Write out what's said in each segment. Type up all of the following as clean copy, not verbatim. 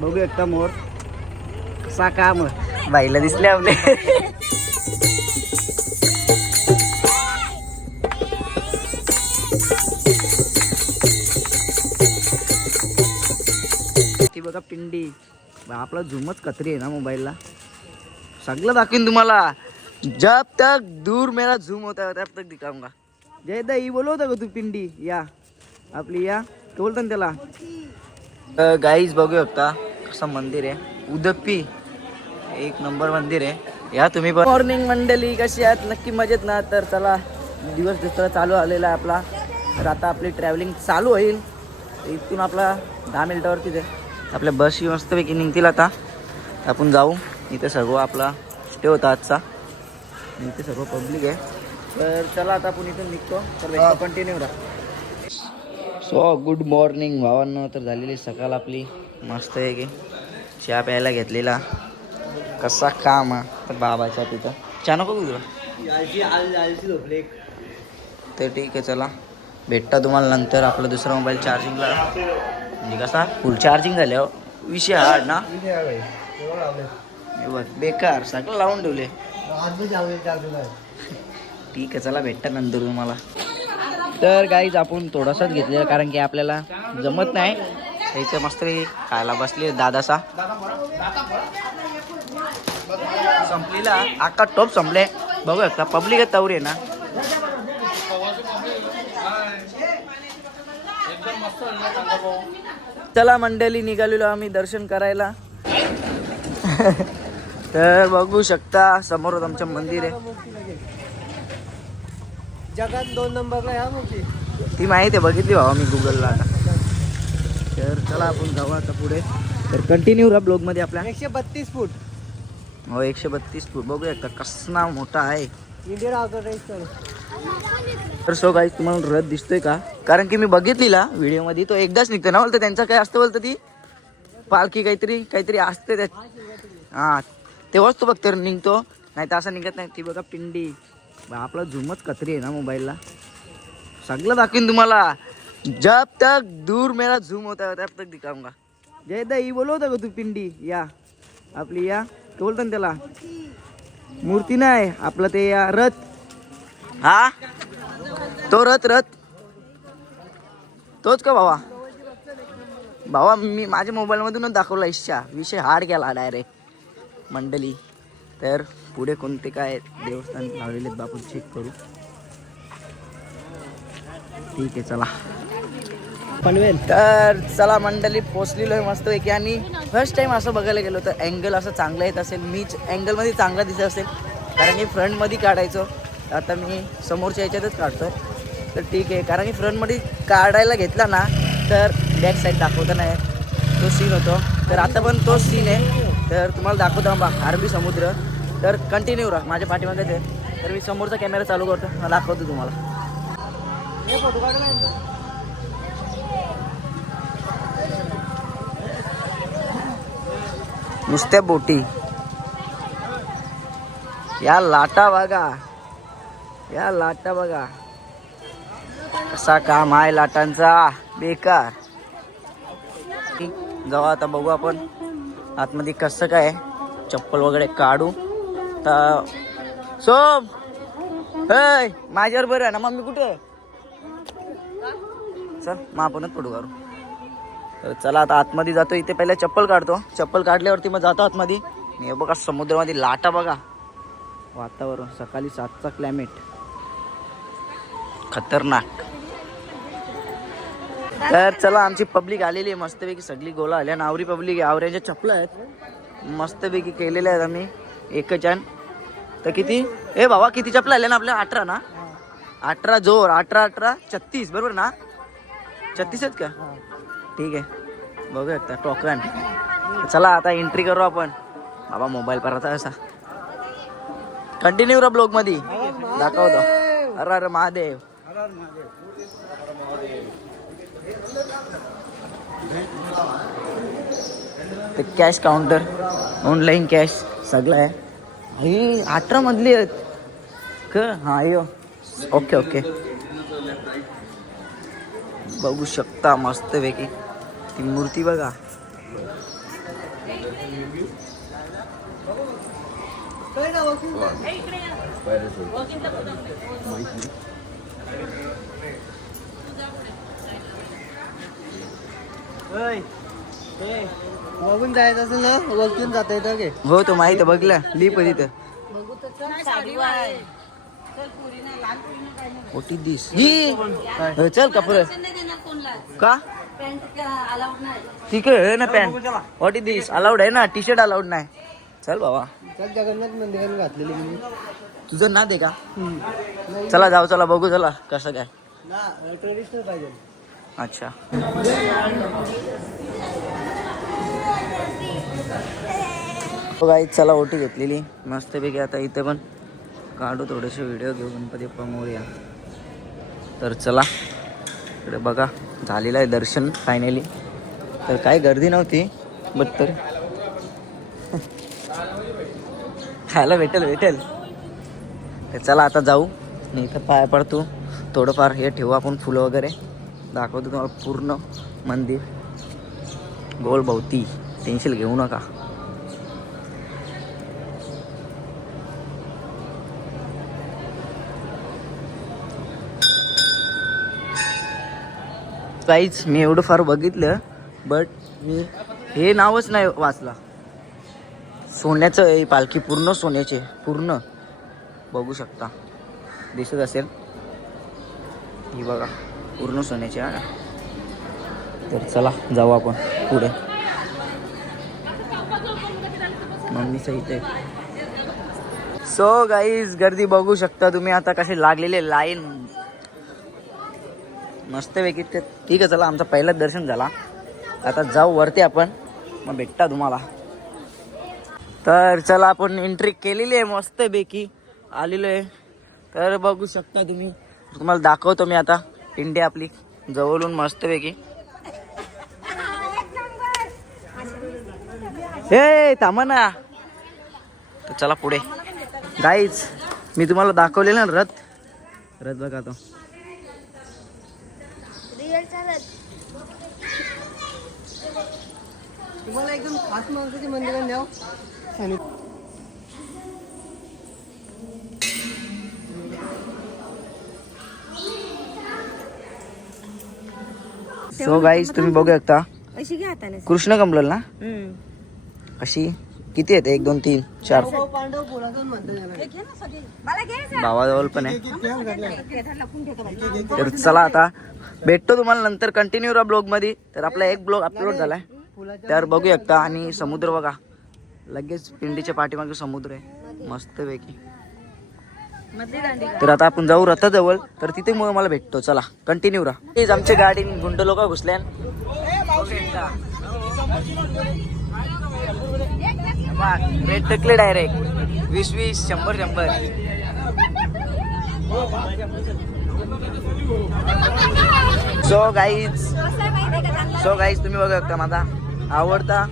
बघू एकटा मोर कसा काम बाईला दिसले आपले. ती बघा पिंडी आपला झूमच कतरी आहे ना मोबाईलला. सगळं दाखवीन तुम्हाला. जब तक दूर मेरा झूम होता है तब तक दिखाऊंगा. जय दही बोलवता का तू पिंडी या आपली या काय बोलतात ना त्याला. गाईज बघू शकता कसं मंदिर आहे उदप्पी. एक नंबर मंदिर आहे. या तुम्ही पण. मॉर्निंग मंडळी कशी आहात नक्की मजेत ना. तर चला दिवस दुसरा चालू आलेला आहे आपला. तर आता आपली ट्रॅव्हलिंग चालू होईल. इथून आपला 10 मिनिटावरतीच आहे. आपल्या बसही मस्तपैकी निघतील आता. आपण जाऊ. इथे सर्व आपला स्टे होता आजचा. इथे सर्व पब्लिक आहे. तर चला आता आपण इथून निघतो. तर कंटिन्यू राहा. सो गुड मॉर्निंग भावांनो. तर झालेली सकाळ आपली मस्त आहे की चहा प्यायला घेतलेला. कसा काम तर बाबाच्या तिथं चहा नको तुला. तर ठीक आहे चला भेटता तुम्हाला नंतर. आपला दुसरा मोबाईल चार्जिंगला म्हणजे कसा फुल चार्जिंग झाल्यावर विषय हार्ड ना. बघ बेकार सगळं लावून ठेवले. ठीक आहे चला भेटता नंतर तुम्हाला. तर गाईज आपण थोडासाच घेतलेला कारण की आपल्याला जमत नाही. इथे मस्त खायला बसले दादासा. संपलेला आका टॉप संपले. बघू शकता पब्लिक आहे तवरी आहे ना. चला मंडळी निघालेलो आम्ही दर्शन करायला. तर बघू शकता समोरच आमचं मंदिर आहे. जगात 2 नंबरला या मूर्ती. ती माहिती आहे बघितली भावा मी गुगलला आता. तर चला आपण जाऊ आता पुढे. तर कंटिन्यू राहा ब्लॉगमध्ये आपल्या. 132 फूट. हो 132 फूट. बघूया का कसना मोठा आहे. Indian organisation. तर सो गाईज तुम्हाला रथ दिसतोय का. कारण की मी बघितलीला व्हिडिओमध्ये तो एकदाच निघतो ना. बोलतं त्यांचं काय असतं बोलतं ती पालखी काहीतरी असते त्यात. हां तेव्हाच तो बघतो निघतो. नाही तर असं निघत नाही. ती बघा पिंडी आपला झूमच कतरी आहे ना मोबाईलला. सगळं दाखवीन तुम्हाला. जब तक दूर मेरा झूम होता है तब तक दिखाऊंगा. जय दही बोलवता का तू पिंडी या आपली या काय बोलतात ना त्याला. मूर्ती नाही आपलं ते या रथ. हा तो रथ तोच का भावा मी माझ्या मोबाईलमधूनच दाखवला. विषय हार्ड केला डायरेक्ट मंडळी. तर पुढे कोणते काय देवस्थान लावलेले आहेत आपण चेक करू. ठीक आहे चला पनवेल. तर चला मंडळी पोचलेलो आहे मस्तपैकी. आणि फर्स्ट टाइम असं बघायला गेलो तर अँगल असं चांगला येत असेल. मीच अँगलमध्ये चांगला दिसत असेल कारण की फ्रंटमध्ये काढायचो. आता मी समोरच्या याच्यातच काढतो. तर ठीक आहे कारण की फ्रंटमध्ये काढायला घेतला ना तर बॅक साईड दाखवता नाही तो सीन होतो. तर आता पण तोच सीन आहे. तर तुम्हाला दाखवतो बा अरबी समुद्र. तर कंटिन्यू राहा माझ्या पाठीमागे ते. तर मी समोरचा कॅमेरा चालू करतो दाखवतो तुम्हाला. नुसत्या बोटी या लाटा बघा कसा काम आहे लाटांचा बेकार. जाऊ आता बघू आपण आतमध्ये कसं काय. चप्पल वगैरे काढू. तर सोम हे माझ्यावर बरं आहे ना. मम्मी कुठे चल मग आपणच फोटो काढू. तर चला आता आतमध्ये जातो. इथे पहिले चप्पल काढतो. चप्पल काढल्यावरती मग जातो आतमध्ये. हे बघा समुद्रामध्ये लाटा बघा. वातावरण सकाळी 7चा क्लायमेट खतरनाक. तर चला आमची पब्लिक आलेली आहे मस्तपैकी. सगळी गोला आल्या. नावरी पब्लिक आहे. आवऱ्यांच्या चपला आहेत मस्तपैकी केलेल्या आहेत आम्ही एकच्यान. तर किती ए भावा किती चपला आल्या ना आपल्या. 18 ना. 18 जोर 18 36 बरोबर ना. 36 आहेत का. ठीक आहे बघू शकता टोकन. चला आता एंट्री करू आपण. बाबा मोबाईल परत असा कंटिन्यू रा ब्लॉग मध्ये दाखवतो. हर महादेव. ते कॅश काउंटर ऑनलाईन कॅश सगळं आहे. ही 18 मधली आहेत का. हा यो ओके बघू शकता मस्तपैकी ती मूर्ती बघा. काय ना वकील बघून जायचं असेल ना वकील जाता येतं घे. हो तो माहित आहे, बघला लिप आहे तिथं. What is this? चल कपडे का ठीक आहे ना pant. What is this allowed आहे ना, टी शर्ट अलाउड नाही. चल बाबा त्यात जगन्नाथ मंदिराने घातलेली मी. तुझं ना दे का. चला जाऊ, चला बघू, चला कसं काय. ट्रेडिशनल पाहिजे. अच्छा गाईच चला ओटी घेतलेली मस्तपैकी. आता इथे पण काढू थोडेसे व्हिडिओ घेऊ, गणपती बाप्पा मोरया. तर चला इकडे बघा झालेलं आहे दर्शन फायनली. तर काय गर्दी नव्हती बट तर खायला भेटेल. तर चला आता जाऊ. नाही इथं पाय पडतो थोडंफार, हे ठेवू आपण फुलं वगैरे. दाखवतो तुम्हाला पूर्ण मंदिर गोल भोवती, टेन्शन घेऊ नका. काहीच मी एवढं फार बघितलं बट मी हे नावच नाही वाचला. सोन्याचं आहे पालखी, पूर्ण सोन्याचे, पूर्ण बघू शकता दिसत असेल ही बघा, पूर्ण सोन्याचे. हा तर चला जाऊ आपण पुढे. मम्मी सहित आहे. सो गाईज गर्दी बघू शकता तुम्ही आता कसे लागलेले लाईन मस्तपैकी. ठीक आहे चला, आमचा पहिलाच दर्शन झाला. आता जाऊ वरती आपण, मग भेटता तुम्हाला. तर चला आपण एंट्री केलेली आहे मस्तपैकी, आलेलो आहे. तर बघू शकता तुम्ही, तुम्हाला दाखवतो मी आता पिंडी आपली जवळून मस्तपैकी. हे थांबा ना. तर चला पुढे गाईज, मी तुम्हाला दाखवलेलं ना रथ बघा तो. तुम्हाला एकदम खास माणसाची मंदिरात न्याव. सो गाईज तुम्ही बघू शकता कृष्ण कमल ना. अशी किती आहेत, 1 2 3 4 पांडव पोलातून म्हणतात. भावाजवळ पण आहे. तर चला आता भेटतो तुम्हाला नंतर कंटिन्यू राहा ब्लॉग मध्ये. तर आपला एक ब्लॉग अपलोड झालाय, तर बघू शकता. आणि समुद्र बघा, लगेच पिंडीच्या पाठीमागे समुद्र आहे मस्तपैकी. तर आता आपण जाऊ रथाजवळ, तर तिथे मग मला भेटतो. चला कंटिन्यू राहा. प्लीज आमच्या गाडी गुंड लोक घुसल्या. रेट टकले डायरेक्ट 20 20 100 100. सो गाईज तुम्ही बघू शकता माझा आवडता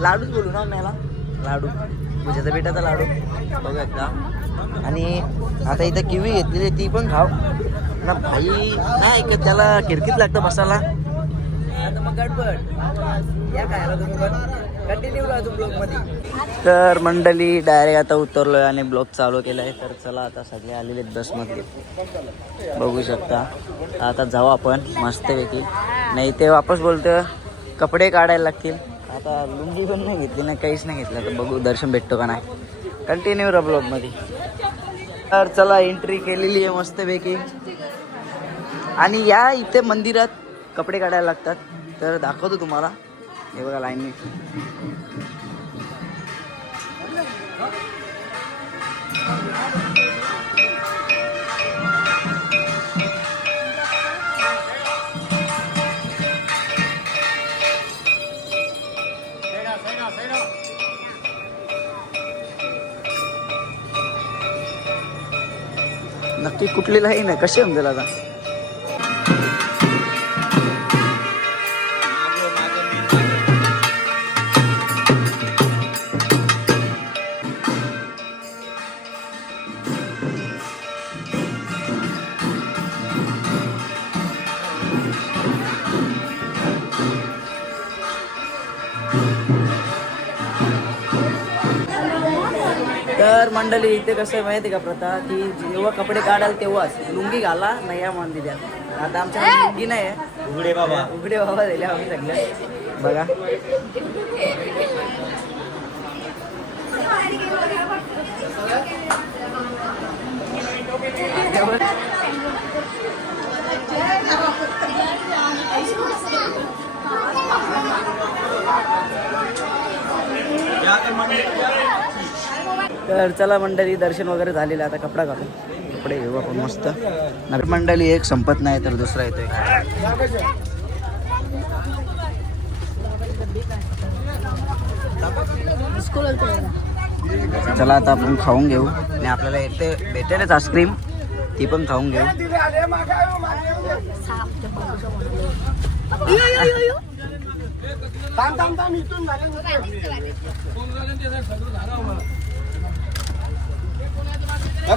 लाडूच बोलू ना मला, लाडू भुजाचा पिठाचा लाडू बघू शकता. आणि आता इथं किवी घेतलेली ती पण खाव ना भाई. नाही ऐकत, त्याला खिडकीत लागतं बसायला. आता मग गडबड या खायला तुम्ही पण कंटिन्यू राहतो ब्लॉग मध्ये. तर मंडळी डायरेक्ट आता उतरलोय आणि ब्लॉग चालू केलाय. तर चला आता सगळे आलेले बसमध्ये बघू शकता. आता जाऊ आपण मस्तपैकी. नाही ते वापस बोलतं कपडे काढायला लागतील. आता लुंगी पण नाही घेतली ना, काहीच नाही घेतलं. तर बघू दर्शन भेटतो का नाही. कंटिन्यू राहा ब्लॉग मध्ये. तर चला एंट्री केलेली आहे मस्तपैकी. आणि या इथे मंदिरात कपडे काढायला लागतात, तर दाखवतो तुम्हाला. हे बघा लाईन. नक्की कुठली लाईन आहे, कशी समजेल आता. तर मंडळी इथे कसं आहे माहिती आहे का प्रथा की जेव्हा कपडे काढाल तेव्हाच लुंगी घाला नाही या मंदिरात. आता आमच्या लुंगी नाही आहे, उघडे बाबा दिले आम्ही सगळे बघा. तर चला मंडळी दर्शन वगैरे झालेलं आता कपडा घालू, कपडे घेऊ आपण मस्त. मंडळी एक संपत नाही तर दुसरा येतोय. चला आता आपण खाऊन घेऊ आणि आपल्याला इथे भेटेलच आईस्क्रीम, ती पण खाऊन घेऊ.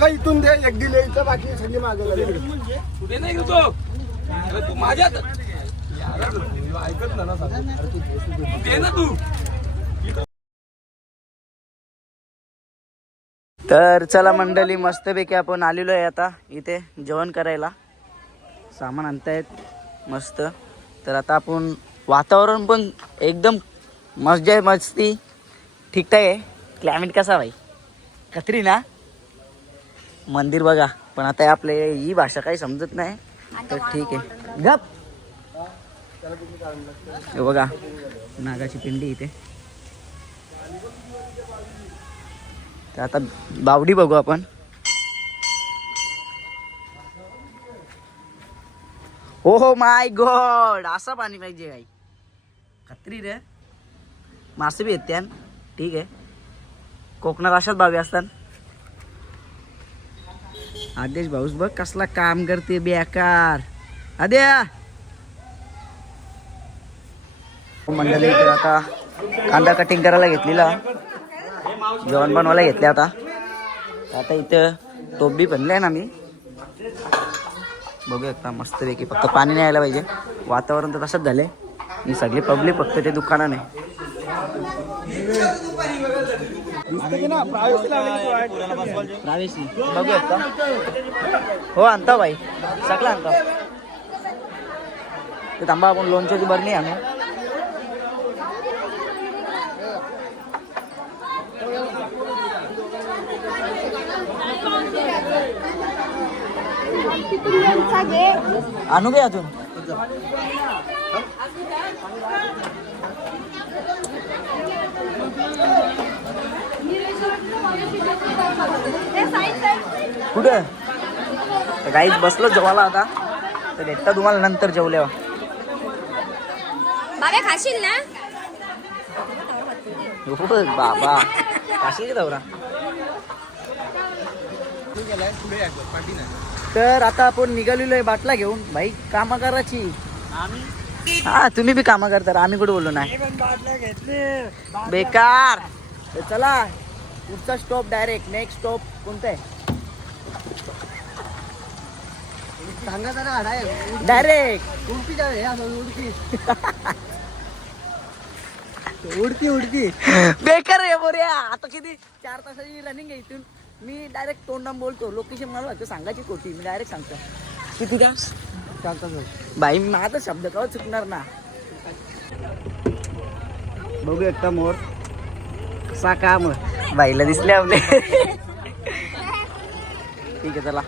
इथून दे एक दिले इथं बाकी सगळी मागे कुठे नाही गेलो तू माझ्यात ऐकत ना तू. तर चला मंडळी मस्तपैकी आपण आलेलो आहे आता इथे जेवण करायला. सामान आणतायत मस्त. तर आता आपण वातावरण पण एकदम मजा आहे, मस्ती ठीकठाक आहे. क्लायमेट कसा भाई खत्री ना. मंदिर बघा पण आता आपले ही भाषा काही समजत नाही तर ठीक आहे गप. हे बघा नागाची पिंडी इथे. तर आता बावडी बघू आपण. हो माय गॉड असं पाणी पाहिजे काही खत्री रे. मासे बी येते ठीक आहे. कोकणात अशाच बावी असतात. आदेश भाऊस बघ कसला काम करते बेकार. आद्या मंडळी तर आता कांदा कटिंग करायला घेतलेला, जेवण बनवायला घेतले. आता इथं टोप बी बनले ना मी बघू एकदा मस्तपैकी. फक्त पाणी नाही यायला पाहिजे. वातावरण तर तसंच झालंय. ही सगळी पब्लिक फक्त ते दुकानाने प्रायव्हसी बघू एकदा. हो आणता भाई सगळं आणता. ते थांबा आपण लोणच्याची बरणी आणू. आणू घे अजून. कुठं गाईच बसलो जेवायला आता. तर भेटता तुम्हाला नंतर जेवल्यावर. बाबा खाशील ना. बाबा खाशील दौरा. तर आता आपण निघालेलो आहे बाटला घेऊन भाई कामं करायची. हा तुम्ही बी कामं करता, आम्ही कुठे बोललो नाही बेकार. तर चला पुढचा स्टॉप डायरेक्ट नेक्स्ट स्टॉप कोणता आहे सांगा जरा डायरेक्ट. उडकी जावे उडकी उडकी बेकार आहे बोऱ्या. आता किती 4 तासाची रनिंग आहे इथून. मी डायरेक्ट तोंडाम बोलतो. लोकेशन मला वाटतं सांगायची खोटी, मी डायरेक्ट सांगतो. किती तास 4 तास बाई माझा शब्द का चुकणार ना. बघू एकदा मोर कसा काम बाईला दिसले आपले. ठीक आहे चला.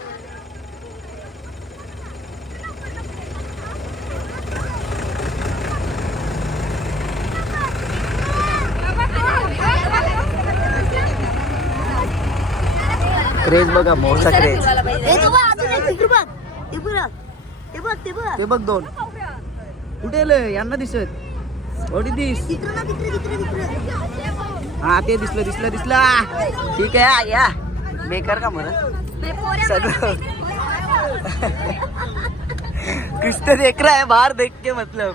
क्रेज बघा मोरचा क्रेज. ते बघ 2 कुठे यांना दिसत ओढी दिस. हा ते दिसलं. ठीक आहे या बेकार का म्हणत सगळं. कृष्ण देख रहा है बाहर देख के मतलब.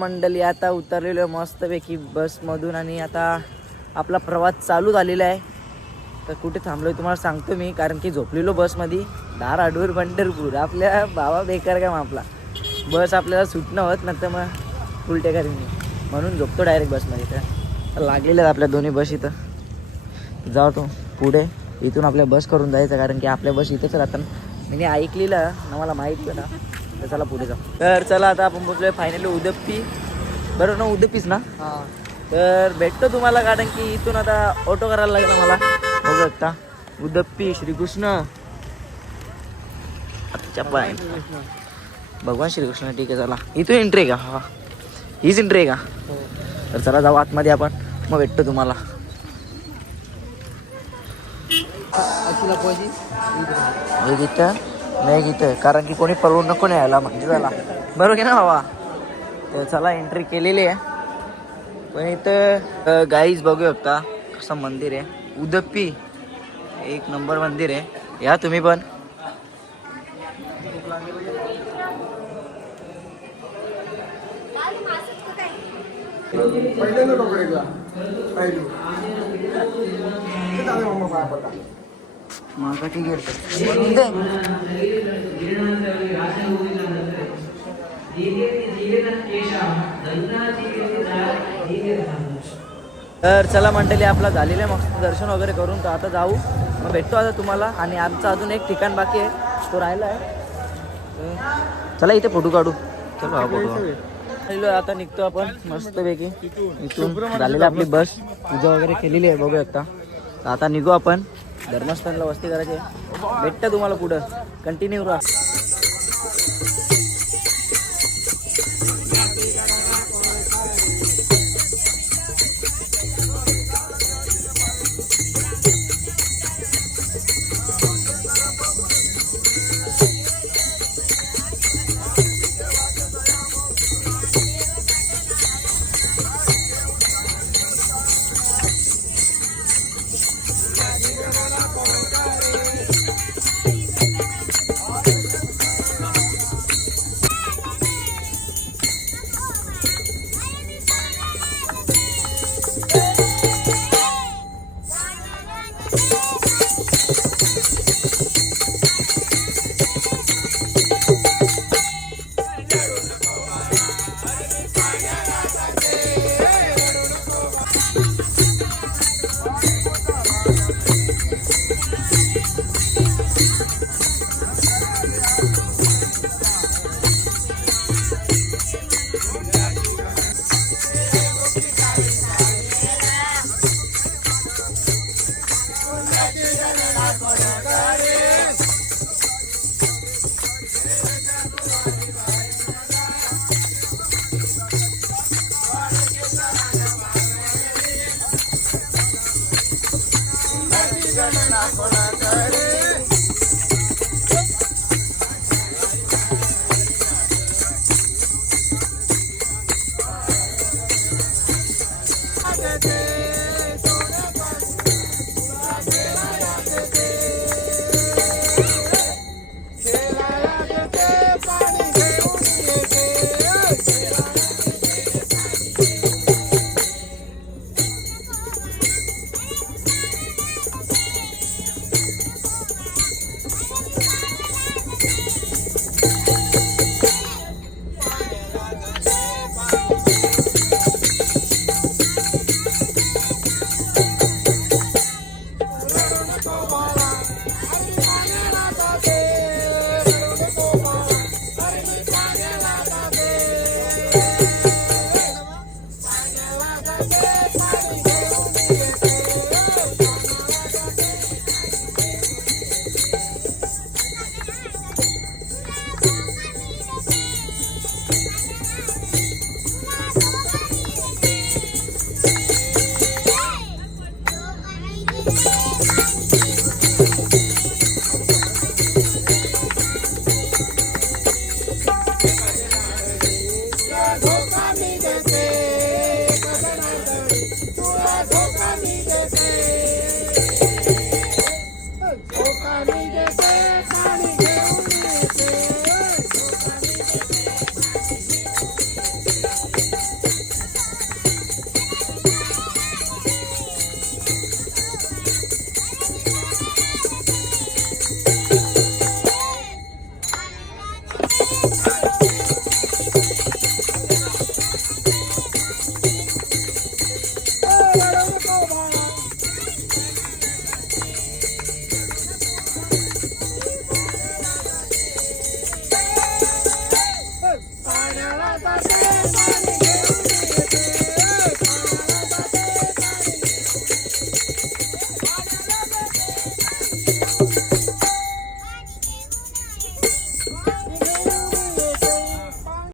मंडळी आता उतरलेलो मस्तपैकी बस मधून आणि आता आपला प्रवास चालू झालेला आहे. तर कुठे थांबलोय तुम्हाला सांगतो मी, कारण की झोपलेलो बसमध्ये. धाराडूर पंढरपूर आपल्या बाबा बेकार काम आपला. बस आपल्याला सुटणं होत नंतर मग उलटे करीन मी, म्हणून झोपतो डायरेक्ट बसमध्ये. तर लागलेल्या आपल्या दोन्ही बस इथं जाऊ तो. पुढे इथून आपल्या बस करून जायचं, कारण की आपल्या बस इथेच राहतात. मी ऐकलेलं ना, मला माहीत ना, तर चला पुढे जाऊ. तर चला आता आपण पोचलोय फायनली उदप्पी. बरोबर ना, उदप्पीच ना. तर भेटतो तुम्हाला, कारण की इथून आता ऑटो करायला लागेल मला. बघू शकता उदप्पी श्रीकृष्ण अच्छा पाय भगवान श्रीकृष्ण. ठीक आहे चला, इथून एंट्री आहे का? हा हीच एंट्री आहे का? तर चला जाऊ आतमध्ये आपण, मग भेटतो तुम्हाला. एक इथं नाही इथं, कारण की कोणी पळवून नको नाही यायला म्हणजे झाला. बरोबर आहे ना बाबा. तर चला एंट्री केलेली आहे. पण इथं गाईज बघू शकता कसं मंदिर आहे. उदप्पी एक नंबर मंदिर आहे. या तुम्ही पण. पहिल्यांदा पकडेगा माका ठीक आहे. तर चला मंडळी, आपला झालेलं आहे मस्त दर्शन वगैरे करून. तर आता जाऊ, मग भेटतो आता तुम्हाला. आणि आमचं अजून एक ठिकाण बाकी आहे, तो राहिला आहे. चला इथे फोटो काढू. चलो हा फोटो. आता निघतो आपण मस्तपैकी. इथून झालेली आपली बस पूजा वगैरे केलेली आहे बघू शकता. तर आता निघू आपण. धर्मस्थानला वस्ती करायची आहे. भेटतं तुम्हाला पुढं, कंटिन्यू राहा.